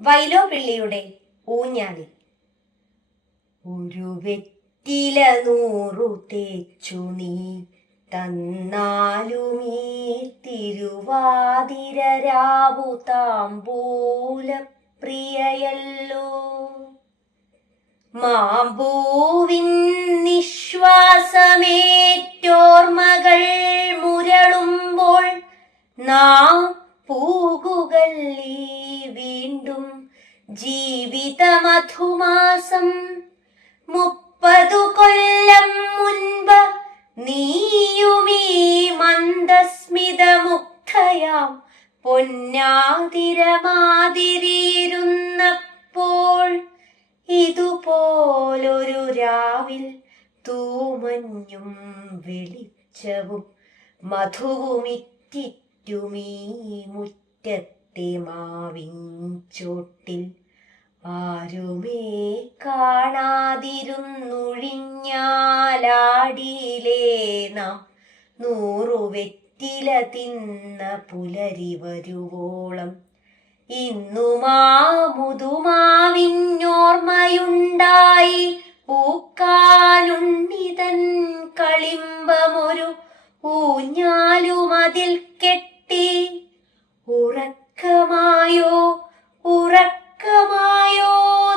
വൈലോപ്പിള്ളിയുടെ ഊഞ്ഞാലിൽ. ഒരു വെറ്റില 100 തേച്ചു നീ തന്നാലുമീ തിരുവാതിര രാവു താമ്പൂല പ്രിയയല്ലോ. മാമ്പൂവിൻ നിശ്വാസമേറ്റോർമകൾ മുരളുമ്പോൾ നാം പൂകുകല്ലീ വീണ്ടും ജീവിത മധുമാസം. 30 കൊല്ലം മുൻപ് നീയുമീ മന്ദസ്മിതമുക്തയാം പൊന്നാതിരമാതിരിയിരുന്നപ്പോൾ ഇതുപോലൊരു രാവിൽ തൂമഞ്ഞും വെളിച്ചവും മധുവുമിറ്റിറ്റുമീ മുറ്റത്തെ മാവിൻ ചോട്ടിൽ ആരുമേ കാണാതിരുന്നൊഴിഞ്ഞാലാടിയിലേ നാം 100 വെറ്റില തിന്ന പുലരി വരുവോളം. ഇന്നുമാ മുതുമാവിഞ്ഞോർമ്മയുണ്ടായി പൂക്കാനുണ്ണിതൻ കളിമ്പമൊരു ഊഞ്ഞാലുമതിൽ കെട്ടി. ഉറക്കമായോ ഉറക്കമായോ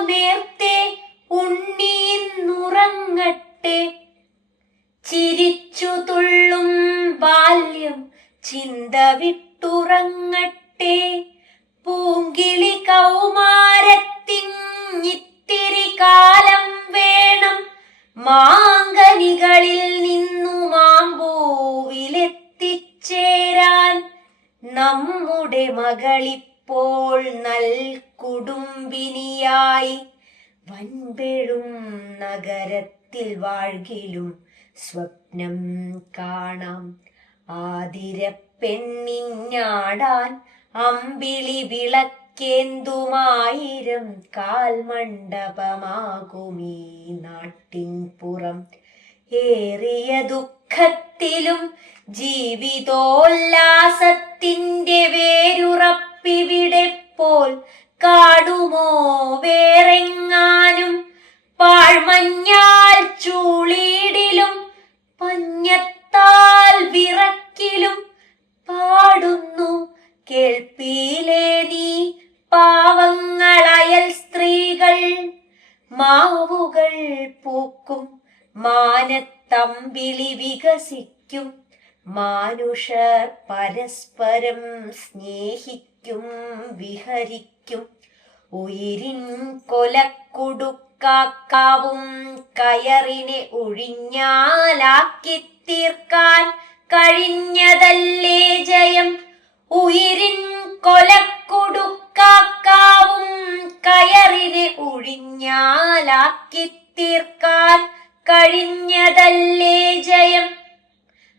നേർത്തെ ഉണ്ണീന്നുറങ്ങട്ടെ. ചിരിച്ചു തുള്ളും ബാല്യം ചിന്ത വിട്ടുറങ്ങട്ടെ. പൂങ്കിളി കൗമാരത്തിനിത്തിരി കാലം വേണം മാങ്കനികളിൽ നിന്നു മാമ്പൂവിലെത്തിച്ചേരാൻ. നമ്മുടെ മകളിപ്പോൾ നൽകുടുംബിനിയായി വൻപെഴും നഗരത്തിൽ വാഴ്കിലും സ്വപ്നം കാണാം. ആതിര പെണ്ണിഞ്ഞാടാൻ അമ്പിളി വിളക്കേന്തുമായിരം കാൽമണ്ഡപമാകുമീ നാട്ടിൻപുറം. ഏറിയ ദുഃഖത്തിലും ജീവിതോല്ലാസത്തിന്റെ വേരുറപ്പിവിടെ പോൽ കാടുമോ വേറെങ്ങാനും. പാഴ്മഞ്ഞാൽ ചൂളീടിലും പഞ്ഞത്താൽ വിറക്കിലും പാടുന്നു കേൾപ്പീലേ നീ പാവങ്ങളയൽ സ്ത്രീകൾ. മാവുകൾ പൂക്കും മാനത്തമ്പിളി വികസിക്കും. മാനുഷർ പരസ്പരം സ്നേഹിക്കും വിഹരിക്കും. ഉയിരിൻ കൊലക്കുടുക്കാക്കാവും കയറിനെ ഒഴിഞ്ഞാലാക്കി തീർക്കാൻ കഴിഞ്ഞതല്ലേ ജയം. ഉയിരിൻ കൊലക്കുടുക്കാക്കാവും കയറിനെ ഒഴിഞ്ഞാലാക്കി തീർക്കാൻ കഴിഞ്ഞതല്ലേ ജയം.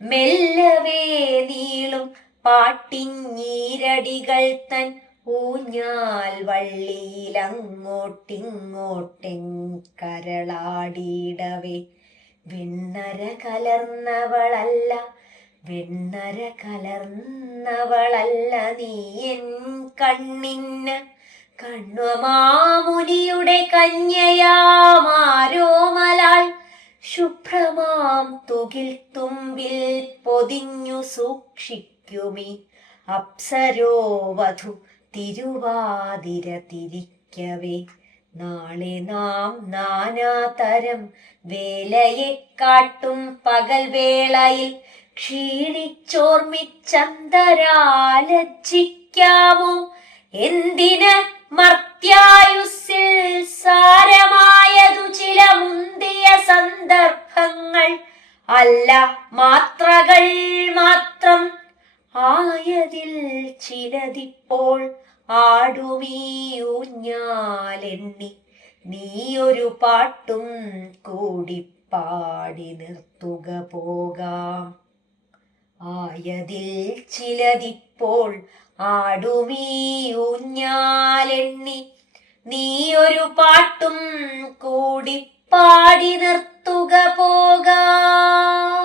മെല്ലവേ നീളും പാട്ടിഞ്ഞീരടികൾ തൻ ഊഞ്ഞാൽ വള്ളിയിലങ്ങോട്ടിങ്ങോട്ടെൻ കരളാടിയിടവേ. വെണ്ണര കലർന്നവളല്ല വെണ്ണര കലർന്നവളല്ല നീ എൻ കണ്ണിന്. കണ്വമാമുനിയുടെ കന്യയാമാരോമലാൾ ശുഭ്രമാം തുകിൽ തുമ്പിൽ പൊതിഞ്ഞു സൂക്ഷിക്കുമീ അപ്സരോവധു തിരുവാതിര തിരിക്കവേ. നാളെ നാം നാനാതരം വേലയെ കാട്ടും പകൽ വേളയിൽ ക്ഷീണിച്ചോർമിച്ചന്തരാലജ്ജിക്കാമോ. എന്തിന് മർത്യായുസ്സിൽ സാരമായതു ചില മുന്തിയ സന്ദർഭങ്ങൾ അല്ല മാത്രകൾ മാത്രം. ആയതിൽ ചിലതിപ്പോൾ ആടുമീ ഊഞ്ഞാലെണ്ണി. നീയൊരു പാട്ടും കൂടി പാടി നിർത്തുക പോകാം. ആയതിൽ ചിലതിപ്പോൾ ആടുമീ ഊഞ്ഞാലെണ്ണി. നീയൊരു പാട്ടും കൂടി പാടി നിർത്തുക പോകാം.